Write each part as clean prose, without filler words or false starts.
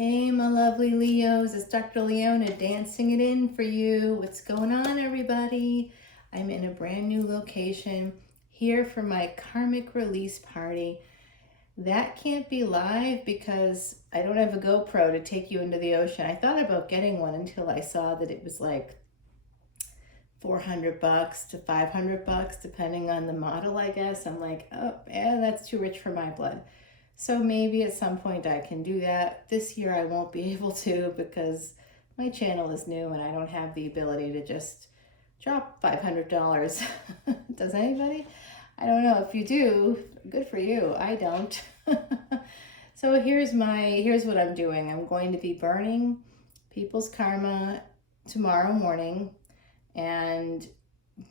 Hey, my lovely Leos, it's Dr. Leona dancing it in for you. What's going on, everybody? I'm in a brand new location here for my karmic release party. That can't be live because I don't have a GoPro to take you into the ocean. I thought about getting one until I saw that it was like $400 to $500, depending on the model, I guess. I'm like, oh, yeah, that's too rich for my blood. So maybe at some point I can do that. This year I won't be able to because my channel is new and I don't have the ability to just drop $500. Does anybody? I don't know. If you do, good for you. I don't. So here's what I'm doing. I'm going to be burning people's karma tomorrow morning and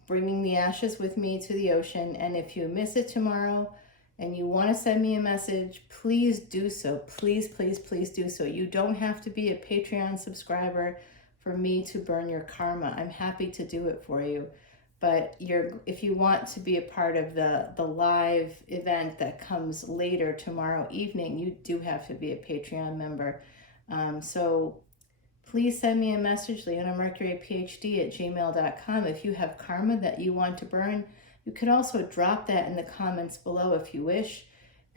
bringing the ashes with me to the ocean. And if you miss it tomorrow and you want to send me a message, please do so. Please, please, please do so. You don't have to be a Patreon subscriber for me to burn your karma. I'm happy to do it for you. But if you want to be a part of the live event that comes later tomorrow evening, you do have to be a Patreon member. So please send me a message, leonamercuryphd@gmail.com. If you have karma that you want to burn, you can also drop that in the comments below if you wish,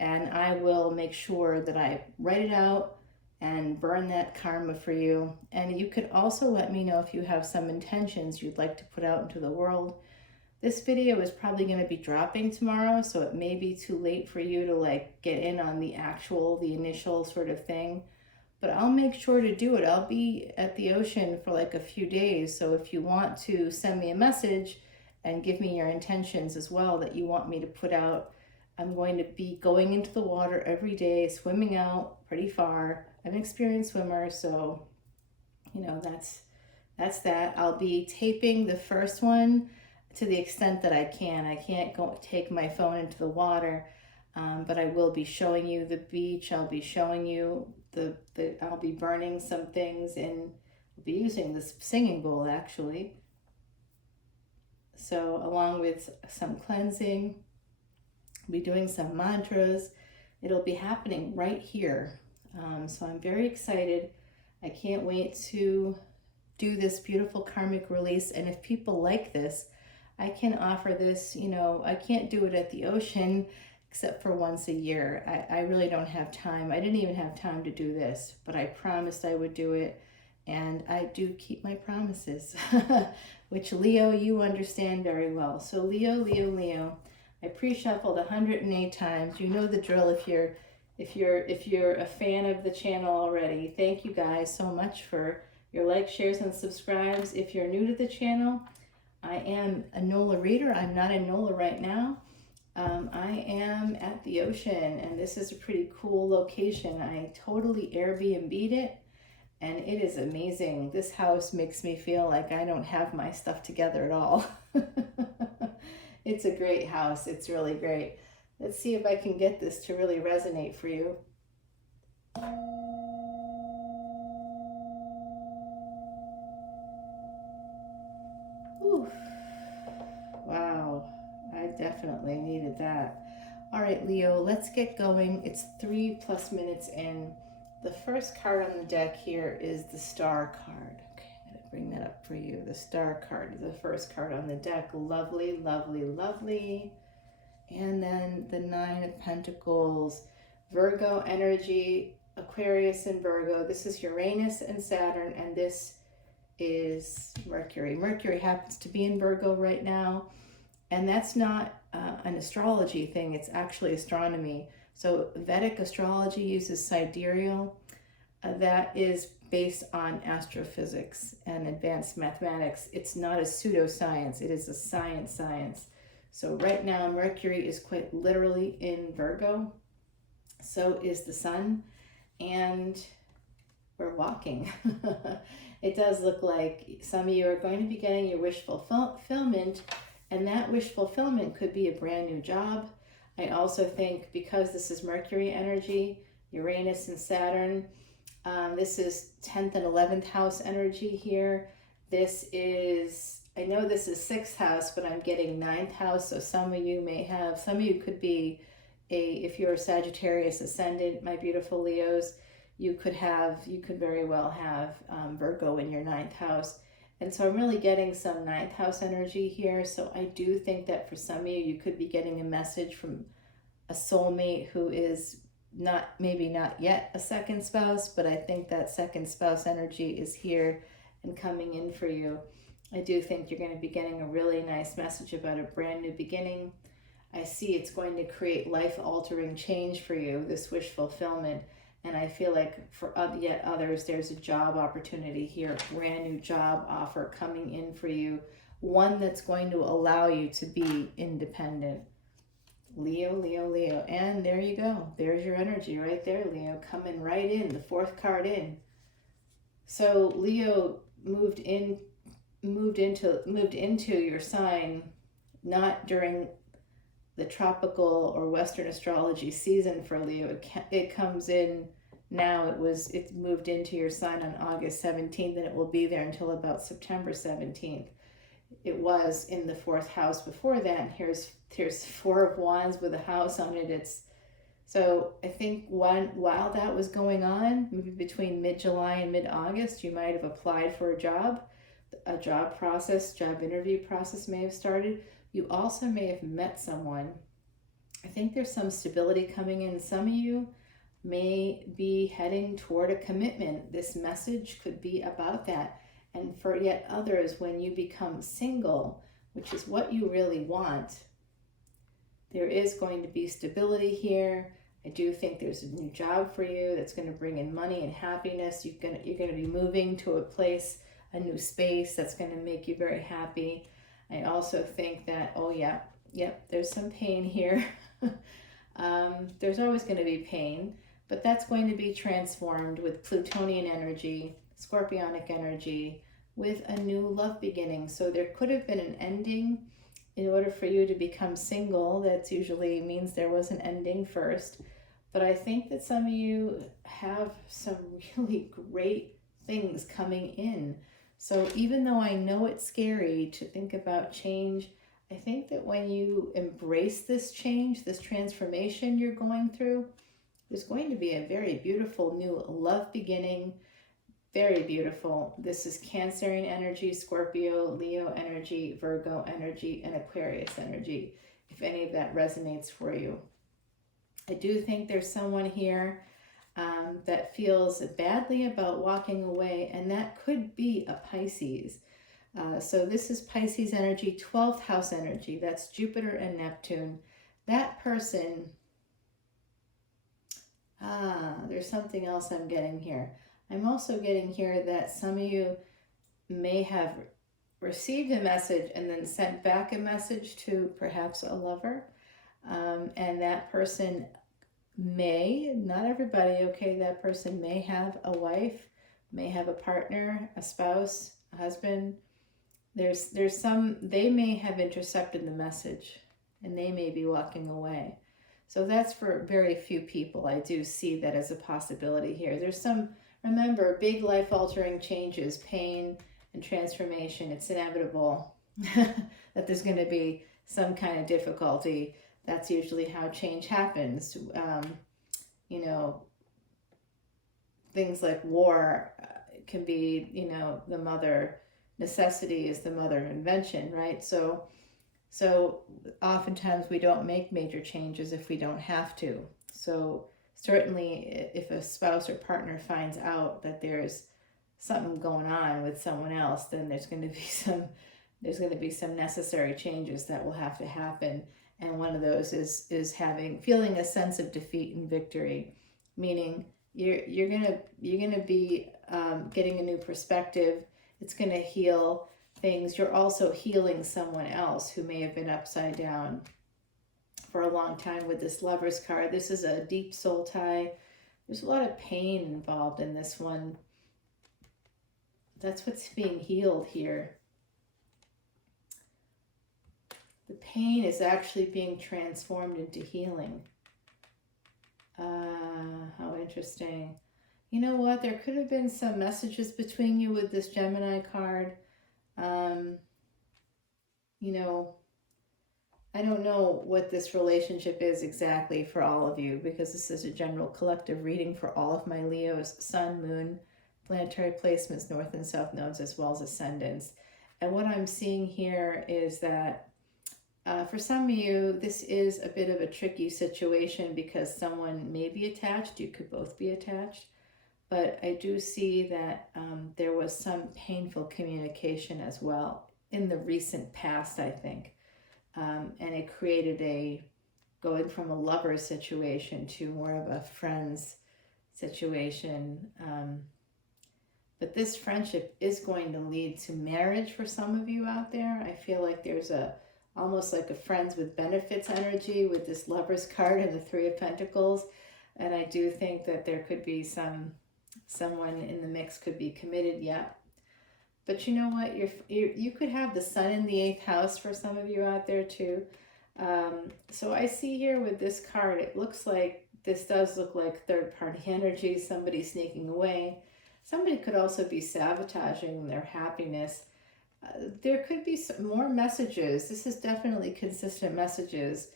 and I will make sure that I write it out and burn that karma for you. And you could also let me know if you have some intentions you'd like to put out into the world. This video is probably going to be dropping tomorrow, so it may be too late for you to get in on the initial sort of thing. But I'll make sure to do it. I'll be at the ocean for a few days. So if you want to send me a message and give me your intentions as well that you want me to put out, I'm going to be going into the water every day, swimming out pretty far. I'm an experienced swimmer, so that's that. I'll be taping the first one to the extent that I can. I can't go take my phone into the water. But I will be showing you the beach. I'll be showing you I'll be burning some things, and I'll be using this singing bowl actually. So along with some cleansing, I'll be doing some mantras. It'll be happening right here. So I'm very excited. I can't wait to do this beautiful karmic release. And if people like this, I can offer this. I can't do it at the ocean except for once a year. I really don't have time. I didn't even have time to do this, but I promised I would do it, and I do keep my promises, which Leo, you understand very well. So Leo, I pre-shuffled 108 times. You know the drill if you're a fan of the channel already. Thank you guys so much for your likes, shares, and subscribes. If you're new to the channel, I am a NOLA reader. I'm not in NOLA right now. I am at the ocean, and this is a pretty cool location. I totally Airbnb'd it, and it is amazing. This house makes me feel like I don't have my stuff together at all. It's a great house. It's really great. Let's see if I can get this to really resonate for you. Ooh. Wow. I definitely needed that. All right, Leo, let's get going. It's 3+ minutes in. The first card on the deck here is the Star card. Okay, I'm going to bring that up for you. The Star card is the first card on the deck. Lovely, lovely, lovely. And then the 9 of Pentacles, Virgo energy, Aquarius and Virgo. This is Uranus and Saturn, and this is Mercury. Mercury happens to be in Virgo right now. And that's not an astrology thing, it's actually astronomy. So Vedic Astrology uses sidereal. That is based on astrophysics and advanced mathematics. It's not a pseudoscience, it is a science. So right now Mercury is quite literally in Virgo. So is the sun, and we're walking. It does look like some of you are going to be getting your wish fulfillment. And that wish fulfillment could be a brand new job. I also think because this is Mercury energy, Uranus and Saturn, this is 10th and 11th house energy here. This is, I know this is 6th house, but I'm getting 9th house. So some of you could be if you're a Sagittarius ascendant, my beautiful Leos, you could very well have Virgo in your ninth house. And so I'm really getting some ninth house energy here. So I do think that for some of you, you could be getting a message from a soulmate who is maybe not yet a second spouse, but I think that second spouse energy is here and coming in for you. I do think you're going to be getting a really nice message about a brand new beginning. I see it's going to create life-altering change for you, this wish fulfillment. And I feel like for yet others, there's a job opportunity here, a brand new job offer coming in for you, one that's going to allow you to be independent. Leo, Leo, Leo. And there you go. There's your energy right there, Leo, coming right in, the fourth card in. So Leo moved into your sign, not during the tropical or Western astrology season for Leo. It comes in now. It moved into your sign on August 17th, and it will be there until about September 17th. It was in the fourth house before that. And here's Four of Wands with a house on it. So I think while that was going on, maybe between mid-July and mid-August, you might have applied for a job interview process may have started. You also may have met someone. I think there's some stability coming in. Some of you may be heading toward a commitment. This message could be about that. And for yet others, when you become single, which is what you really want, there is going to be stability here. I do think there's a new job for you that's going to bring in money and happiness. You're going to be moving to a place, a new space that's going to make you very happy. I also think that, there's some pain here. There's always going to be pain, but that's going to be transformed with Plutonian energy, Scorpionic energy, with a new love beginning. So there could have been an ending. In order for you to become single, that usually means there was an ending first. But I think that some of you have some really great things coming in. So even though I know it's scary to think about change, I think that when you embrace this change, this transformation you're going through, there's going to be a very beautiful new love beginning. Very beautiful. This is Cancerian energy, Scorpio, Leo energy, Virgo energy, and Aquarius energy, if any of that resonates for you. I do think there's someone here that feels badly about walking away, and that could be a Pisces. So this is Pisces energy, 12th house energy. That's Jupiter and Neptune. That person, there's something else I'm getting here. I'm also getting here that some of you may have received a message and then sent back a message to perhaps a lover. And that person may, not everybody, okay, that person may have a wife, may have a partner, a spouse, a husband. There's some, they may have intercepted the message and they may be walking away. So that's for very few people. I do see that as a possibility here. There's some, remember, big life-altering changes, pain and transformation. It's inevitable that there's going to be some kind of difficulty. That's usually how change happens. Things like war can be, the mother, necessity is the mother of invention, right? So oftentimes we don't make major changes if we don't have to. So certainly if a spouse or partner finds out that there's something going on with someone else, then there's going to be some necessary changes that will have to happen. And one of those is feeling a sense of defeat and victory, meaning you're gonna be getting a new perspective. It's gonna heal things. You're also healing someone else who may have been upside down for a long time with this Lover's card. This is a deep soul tie. There's a lot of pain involved in this one. That's what's being healed here. The pain is actually being transformed into healing. How interesting. You know what? There could have been some messages between you with this Gemini card. I don't know what this relationship is exactly for all of you, because this is a general collective reading for all of my Leos, Sun, Moon, planetary placements, North and South nodes, as well as ascendants. And what I'm seeing here is that for some of you, this is a bit of a tricky situation because someone may be attached. You could both be attached. But I do see that there was some painful communication as well in the recent past, I think. And it created going from a lover situation to more of a friends situation. But this friendship is going to lead to marriage for some of you out there. I feel like there's almost like a friends with benefits energy with this Lover's card and the Three of Pentacles. And I do think that there could be someone in the mix could be committed, yeah. But you know what? You could have the Sun in the 8th house for some of you out there too. So I see here with this card, it looks like this does look like third-party energy, somebody sneaking away. Somebody could also be sabotaging their happiness. There could be some more messages. This is definitely consistent messages,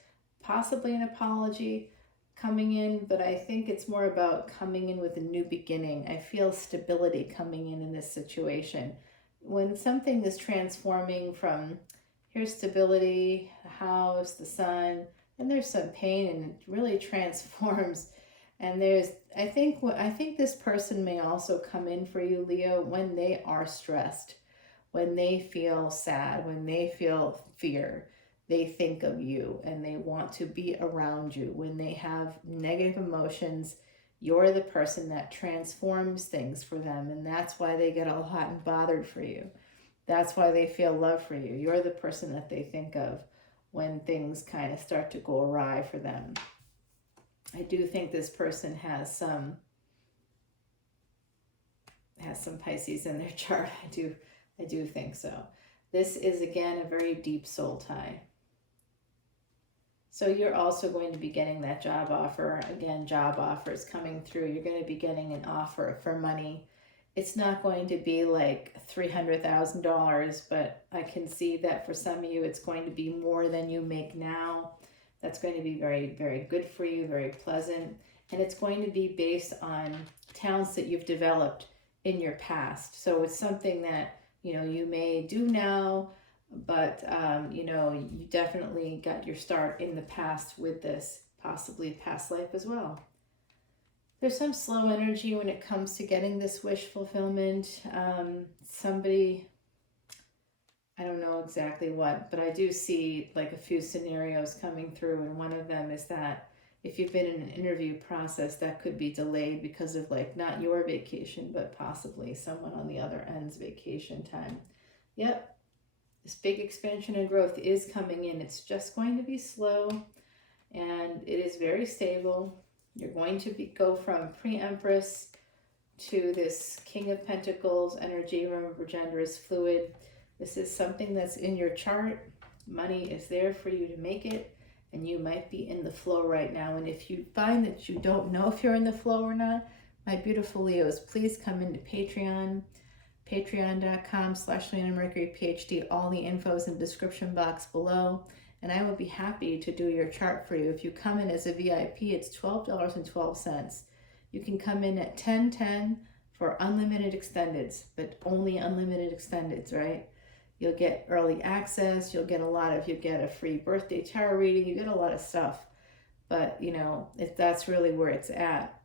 possibly an apology coming in, but I think it's more about coming in with a new beginning. I feel stability coming in this situation. When something is transforming from, here's stability, the house, the sun, and there's some pain, and it really transforms. And I think this person may also come in for you, Leo, when they are stressed, when they feel sad, when they feel fear. They think of you and they want to be around you. When they have negative emotions, you're the person that transforms things for them, and that's why they get all hot and bothered for you. That's why they feel love for you. You're the person that they think of when things kind of start to go awry for them. I do think this person has some Pisces in their chart. I do think so. This is, again, a very deep soul tie. So you're also going to be getting that job offer. Again, job offers coming through. You're going to be getting an offer for money. It's not going to be like $300,000, but I can see that for some of you, it's going to be more than you make now. That's going to be very, very good for you, very pleasant. And it's going to be based on talents that you've developed in your past. So it's something that, you may do now, but, you definitely got your start in the past with this, possibly past life as well. There's some slow energy when it comes to getting this wish fulfillment. Somebody, I don't know exactly what, but I do see like a few scenarios coming through, and one of them is that if you've been in an interview process, that could be delayed because of like not your vacation, but possibly someone on the other end's vacation time. Yep, this big expansion and growth is coming in. It's just going to be slow, and it is very stable. You're going to go from pre-Empress to this King of Pentacles energy. Remember, gender is fluid. This is something that's in your chart. Money is there for you to make it. And you might be in the flow right now. And if you find that you don't know if you're in the flow or not, my beautiful Leos, please come into Patreon, patreon.com/leonamercuryphd. All the info is in the description box below. And I will be happy to do your chart for you. If you come in as a VIP, it's $12.12. You can come in at $10.10 for unlimited extendeds, but only unlimited extendeds, right? You'll get early access, you'll get a free birthday tarot reading, you get a lot of stuff. But, if that's really where it's at.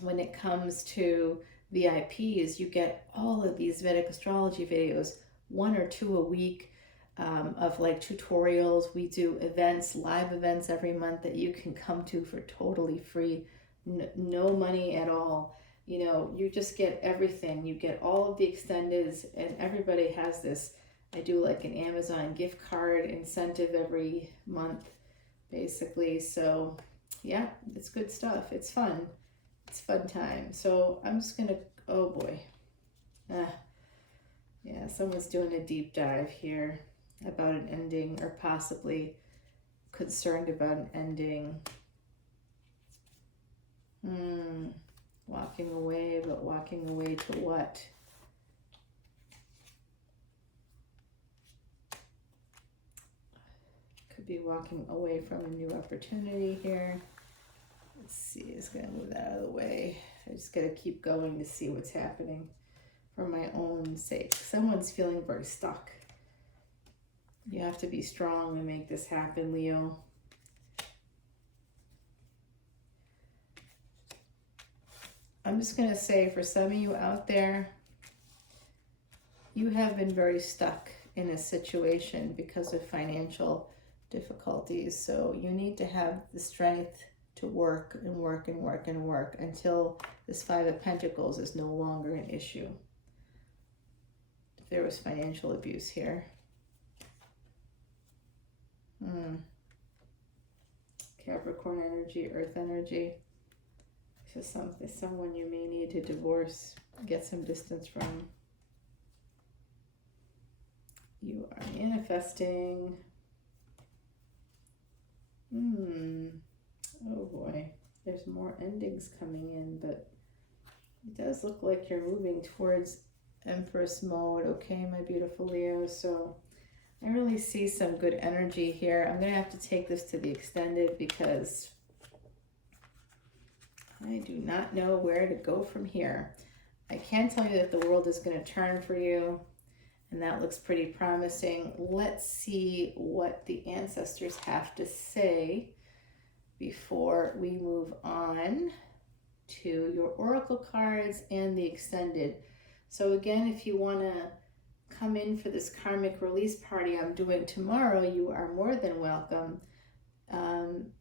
When it comes to VIPs, you get all of these Vedic Astrology videos, 1 or 2 a week, of like tutorials. We do events, live events every month that you can come to for totally free, no money at all. You just get everything. You get all of the extendeds, and everybody has this. I do like an Amazon gift card incentive every month, basically. So yeah, it's good stuff. It's fun. It's fun time. So I'm just gonna, oh boy. Yeah, someone's doing a deep dive here about an ending, or possibly concerned about an ending. Walking away, but walking away to what? Could be walking away from a new opportunity here. Let's see, just gonna move that out of the way. I just gotta keep going to see what's happening for my own sake. Someone's feeling very stuck. You have to be strong and make this happen, Leo. I'm just gonna say, for some of you out there, you have been very stuck in a situation because of financial difficulties. So you need to have the strength to work and work and work and work until this Five of Pentacles is no longer an issue. If there was financial abuse here. Capricorn energy, Earth energy. This is someone you may need to divorce, get some distance from. You are manifesting. Oh boy, there's more endings coming in, but it does look like you're moving towards Empress mode, okay, my beautiful Leo. So I really see some good energy here. I'm going to have to take this to the extended because I do not know where to go from here. I can tell you that the world is going to turn for you, and that looks pretty promising. Let's see what the ancestors have to say before we move on to your oracle cards and the extended. So again, if you want to come in for this karmic release party I'm doing tomorrow, you are more than welcome.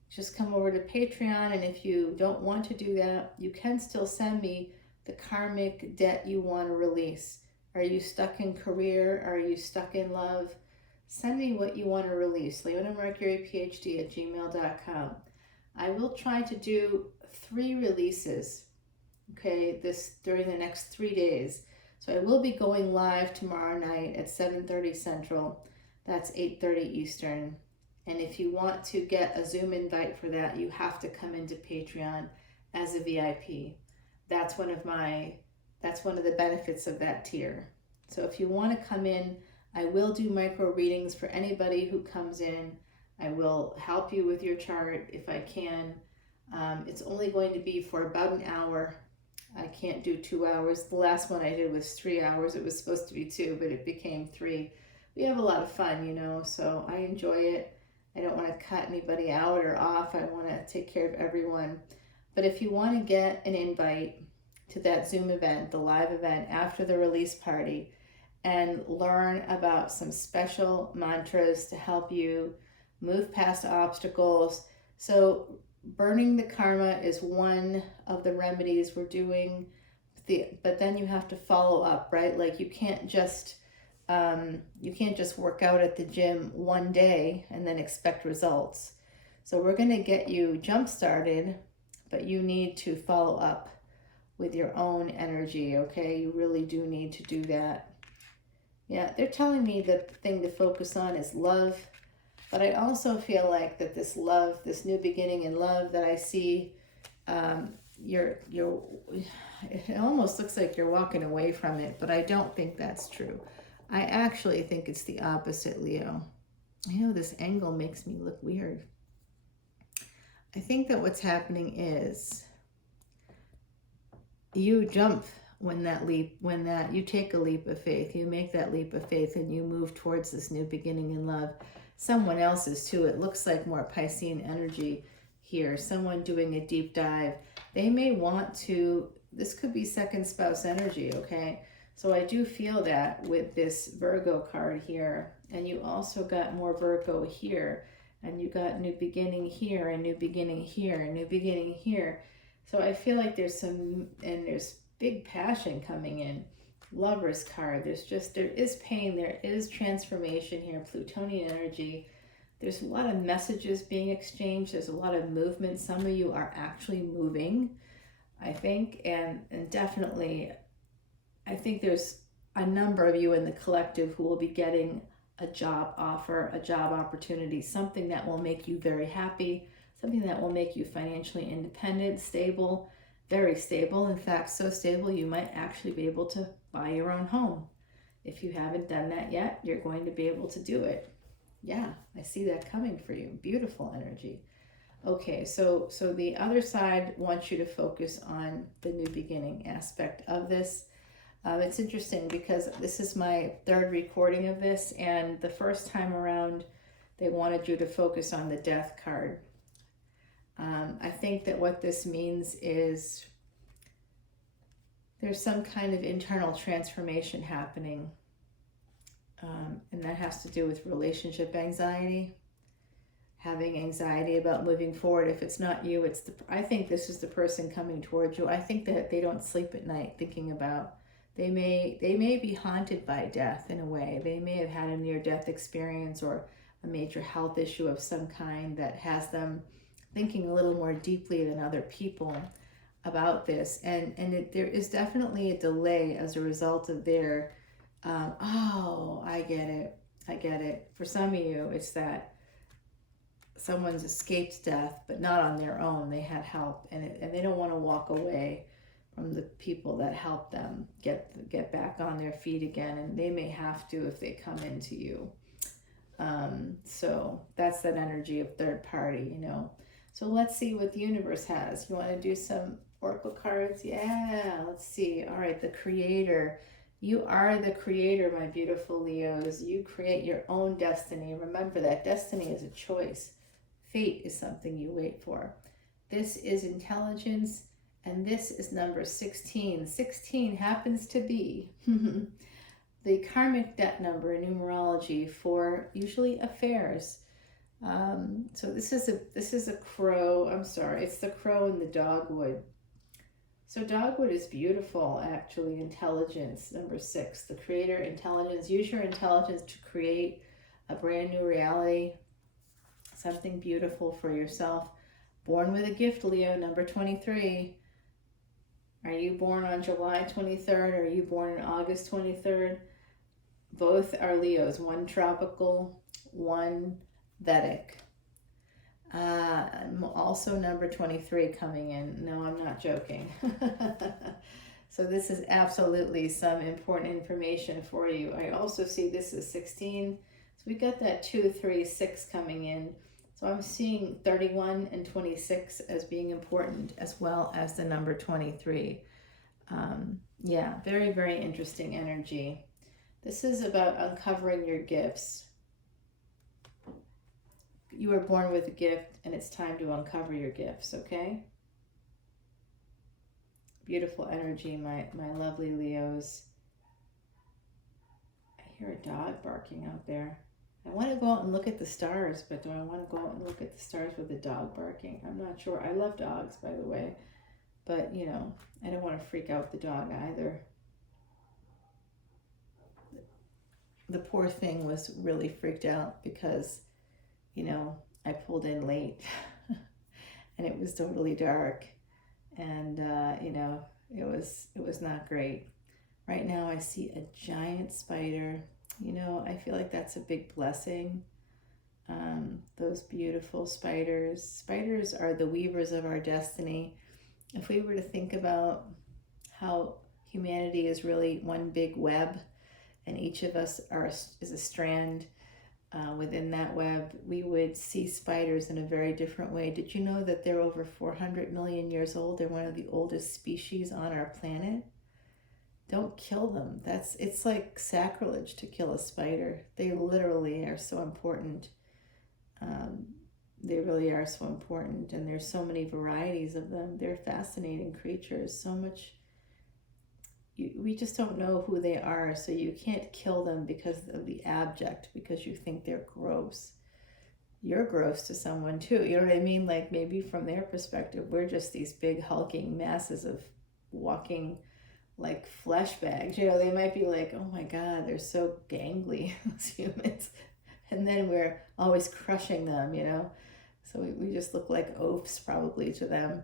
Just come over to Patreon, and if you don't want to do that, you can still send me the karmic debt you want to release. Are you stuck in career? Are you stuck in love? Send me what you want to release. leonamercuryphd@gmail.com. I will try to do 3 releases, okay, during the next 3 days. So I will be going live tomorrow night at 7:30 Central. That's 8:30 Eastern. And if you want to get a Zoom invite for that, you have to come into Patreon as a VIP. That's one of the benefits of that tier. So if you want to come in, I will do micro readings for anybody who comes in. I will help you with your chart if I can. It's only going to be for about an hour. I can't do 2 hours. The last one I did was 3 hours. It was supposed to be 2, but it became 3. We have a lot of fun, so I enjoy it. I don't want to cut anybody out or off. I want to take care of everyone. But if you want to get an invite to that Zoom event, the live event after the release party, and learn about some special mantras to help you move past obstacles. So burning the karma is one of the remedies we're doing, but then you have to follow up, right? Like you can't just work out at the gym one day and then expect results. So we're going to get you jump started, but you need to follow up with your own energy, okay? You really do need to do that. Yeah, they're telling me the thing to focus on is love, but I also feel like that this love, this new beginning in love that I see, it almost looks like you're walking away from it, but I don't think that's true. I actually think it's the opposite, Leo. I know this angle makes me look weird. I think that what's happening is you jump when you take a leap of faith, you make that leap of faith and you move towards this new beginning in love. Someone else is too. It looks like more Piscean energy here. Someone doing a deep dive. They may want to, this could be second spouse energy, okay? So I do feel that with this Virgo card here, and you also got more Virgo here, and you got new beginning here, and new beginning here, and new beginning here. So I feel like there's big passion coming in. Lover's card, there is pain, there is transformation here, Plutonian energy. There's a lot of messages being exchanged, there's a lot of movement. Some of you are actually moving, I think, and definitely I think there's a number of you in the collective who will be getting a job offer, a job opportunity, something that will make you very happy, something that will make you financially independent, stable, very stable. In fact, so stable you might actually be able to buy your own home. If you haven't done that yet, you're going to be able to do it. Yeah, I see that coming for you. Beautiful energy. Okay, so the other side wants you to focus on the new beginning aspect of this. It's interesting because this is my third recording of this, and the first time around, they wanted you to focus on the death card. I think that what this means is there's some kind of internal transformation happening, and that has to do with relationship anxiety, having anxiety about moving forward. If it's not you, I think this is the person coming towards you. I think that they don't sleep at night thinking about, they may be haunted by death in a way. They may have had a near-death experience or a major health issue of some kind that has them thinking a little more deeply than other people about this. And there is definitely a delay as a result of their, oh, I get it. For some of you, it's that someone's escaped death, but not on their own. They had help, and they don't want to walk away from the people that help them get back on their feet again, and they may have to if they come into you. So that's that energy of third party, you know. So let's see what the universe has. You want to do some oracle cards? Yeah, let's see. All right, the creator. You are the creator, my beautiful Leos. You create your own destiny. Remember that destiny is a choice. Fate is something you wait for. This is intelligence, and this is number 16. 16 happens to be the karmic debt number in numerology for usually affairs. So this is a crow. I'm sorry, it's the crow and the dogwood. So dogwood is beautiful, actually. Intelligence, number 6. The creator, intelligence. Use your intelligence to create a brand new reality, something beautiful for yourself. Born with a gift, Leo, number 23. Are you born on July 23rd? Or are you born on August 23rd? Both are Leos. One tropical, one Vedic. Also number 23 coming in. No, I'm not joking. So this is absolutely some important information for you. I also see this is 16. So we got that 2, 3, 6 coming in. So I'm seeing 31 and 26 as being important, as well as the number 23. Yeah, very, very interesting energy. This is about uncovering your gifts. You were born with a gift, and it's time to uncover your gifts, okay? Beautiful energy, my lovely Leos. I hear a dog barking out there. I want to go out and look at the stars, but do I want to go out and look at the stars with a dog barking? I'm not sure. I love dogs, by the way, but, you know, I don't want to freak out the dog either. The poor thing was really freaked out because, you know, I pulled in late and it was totally dark, and you know, it was not great. Right now I see a giant spider. You know, I feel like that's a big blessing. Those beautiful spiders. Spiders are the weavers of our destiny. If we were to think about how humanity is really one big web, and each of us is a strand within that web, we would see spiders in a very different way. Did you know that they're over 400 million years old? They're one of the oldest species on our planet. Don't kill them. It's like sacrilege to kill a spider. They literally are so important. They really are so important, and there's so many varieties of them. They're fascinating creatures. So much. We just don't know who they are, so you can't kill them because of the abject, because you think they're gross. You're gross to someone too. You know what I mean? Like, maybe from their perspective, we're just these big hulking masses of walking like flesh bags. You know, they might be like, oh my God, they're so gangly, those humans. And then we're always crushing them, you know? So we just look like oafs probably to them.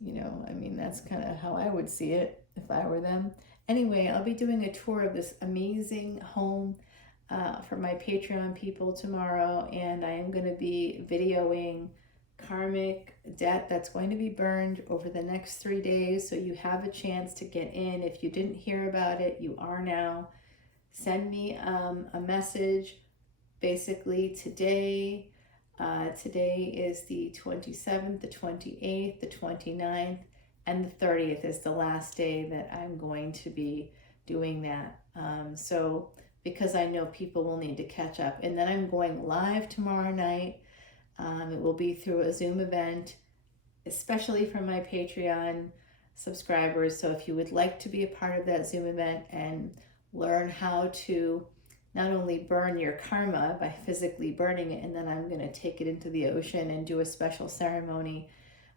You know, I mean, that's kind of how I would see it if I were them. Anyway, I'll be doing a tour of this amazing home for my Patreon people tomorrow, and I am going to be videoing karmic debt that's going to be burned over the next 3 days, so you have a chance to get in. If you didn't hear about it, you are now. Send me a message basically today, today is the 27th, the 28th, the 29th, and the 30th is the last day that I'm going to be doing that. So because I know people will need to catch up. And then I'm going live tomorrow night. It will be through a Zoom event, especially for my Patreon subscribers. So if you would like to be a part of that Zoom event and learn how to not only burn your karma by physically burning it, and then I'm going to take it into the ocean and do a special ceremony.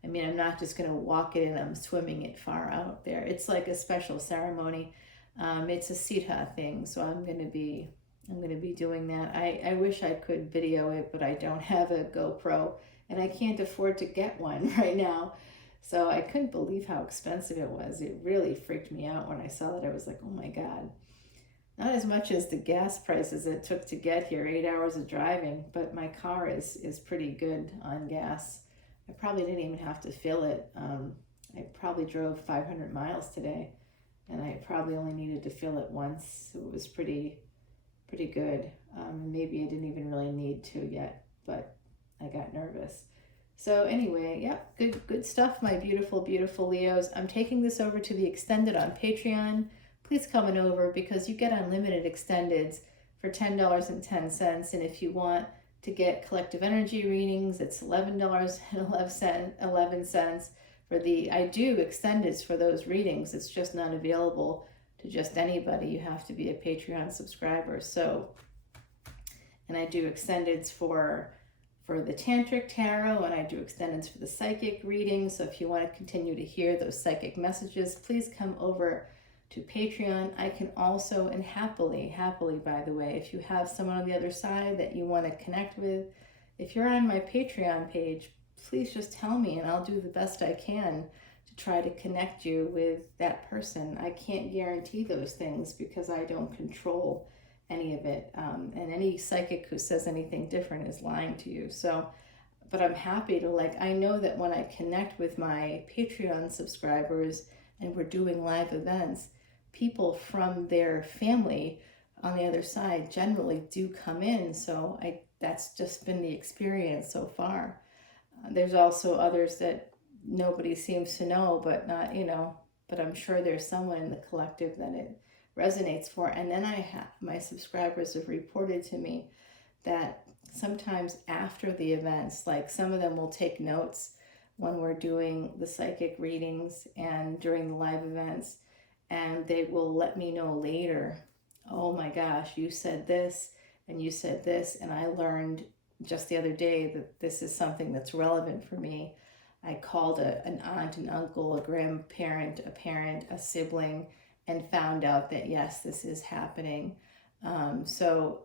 I mean, I'm not just going to walk it in, I'm swimming it far out there. It's like a special ceremony. It's a Siddha thing, so I'm going to be doing that. I wish I could video it, but I don't have a GoPro, and I can't afford to get one right now. So I couldn't believe how expensive it was. It really freaked me out when I saw that. I was like, oh my God. Not as much as the gas prices it took to get here, 8 hours of driving, but my car is pretty good on gas. I probably didn't even have to fill it. I probably drove 500 miles today, and I probably only needed to fill it once. So it was pretty good. Maybe I didn't even really need to yet, but I got nervous. So anyway, yeah, good stuff, my beautiful, beautiful Leos. I'm taking this over to the Extended on Patreon. Please come on over because you get unlimited extendeds for $10.10. And if you want to get collective energy readings, it's $11.11 for the, I do extendeds for those readings. It's just not available to just anybody. You have to be a Patreon subscriber. So, and I do extendeds for the Tantric Tarot, and I do extendeds for the psychic readings. So if you want to continue to hear those psychic messages, please come over to Patreon. I can also, and happily, by the way, if you have someone on the other side that you want to connect with, if you're on my Patreon page, please just tell me and I'll do the best I can to try to connect you with that person. I can't guarantee those things because I don't control any of it. And any psychic who says anything different is lying to you. So, but I'm happy to, I know that when I connect with my Patreon subscribers and we're doing live events, people from their family on the other side generally do come in. So that's just been the experience so far. There's also others that nobody seems to know, but not, but I'm sure there's someone in the collective that it resonates for. And then my subscribers have reported to me that sometimes after the events, some of them will take notes when we're doing the psychic readings and during the live events, and they will let me know later, oh my gosh, you said this and you said this, and I learned just the other day that this is something that's relevant for me. I called an aunt, an uncle, a grandparent, a parent, a sibling, and found out that yes, this is happening. So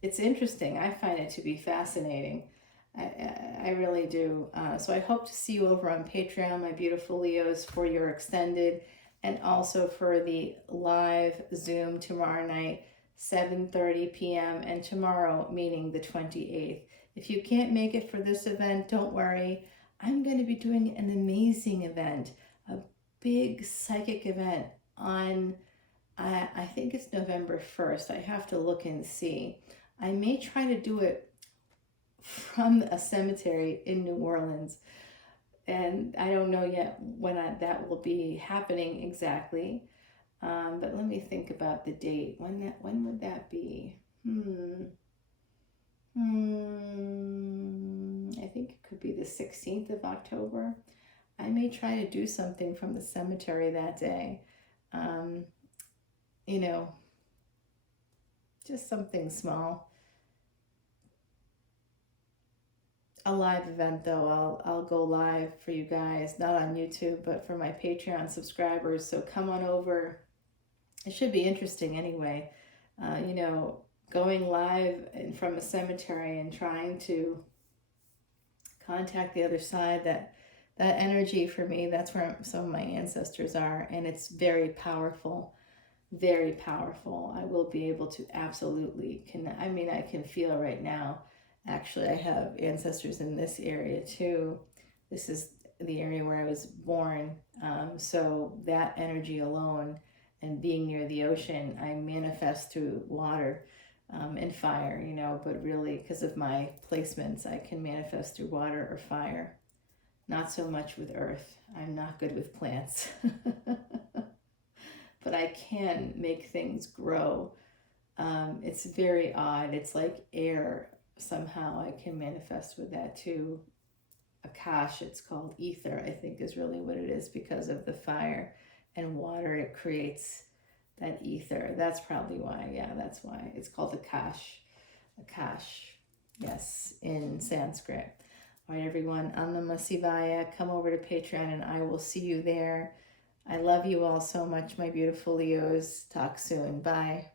it's interesting. I find it to be fascinating. I really do. So I hope to see you over on Patreon, my beautiful Leos, for your extended, and also for the live Zoom tomorrow night, 7:30 p.m. and tomorrow, meaning the 28th. If you can't make it for this event, don't worry. I'm going to be doing an amazing event, a big psychic event on, I think it's November 1st. I have to look and see. I may try to do it from a cemetery in New Orleans. And I don't know yet when that will be happening exactly. But let me think about the date. When would that be? I think it could be the 16th of October. I may try to do something from the cemetery that day. Just something small. A live event though, I'll go live for you guys, not on YouTube, but for my Patreon subscribers. So come on over. It should be interesting anyway. Going live from a cemetery and trying to contact the other side, that energy for me, that's where some of my ancestors are, and it's very powerful, very powerful. I will be able to absolutely connect. I mean, I can feel right now. Actually, I have ancestors in this area too. This is the area where I was born. So that energy alone, and being near the ocean, I manifest through water. and fire, you know, but really because of my placements, I can manifest through water or fire. Not so much with earth. I'm not good with plants. But I can make things grow. It's very odd. It's like air. Somehow I can manifest with that too. Akash, it's called ether, I think is really what it is because of the fire and water. It creates that ether. That's probably why. Yeah, that's why. It's called Akash. Akash. Yes, in Sanskrit. All right, everyone. Om Namah Shivaya. Come over to Patreon and I will see you there. I love you all so much, my beautiful Leos. Talk soon. Bye.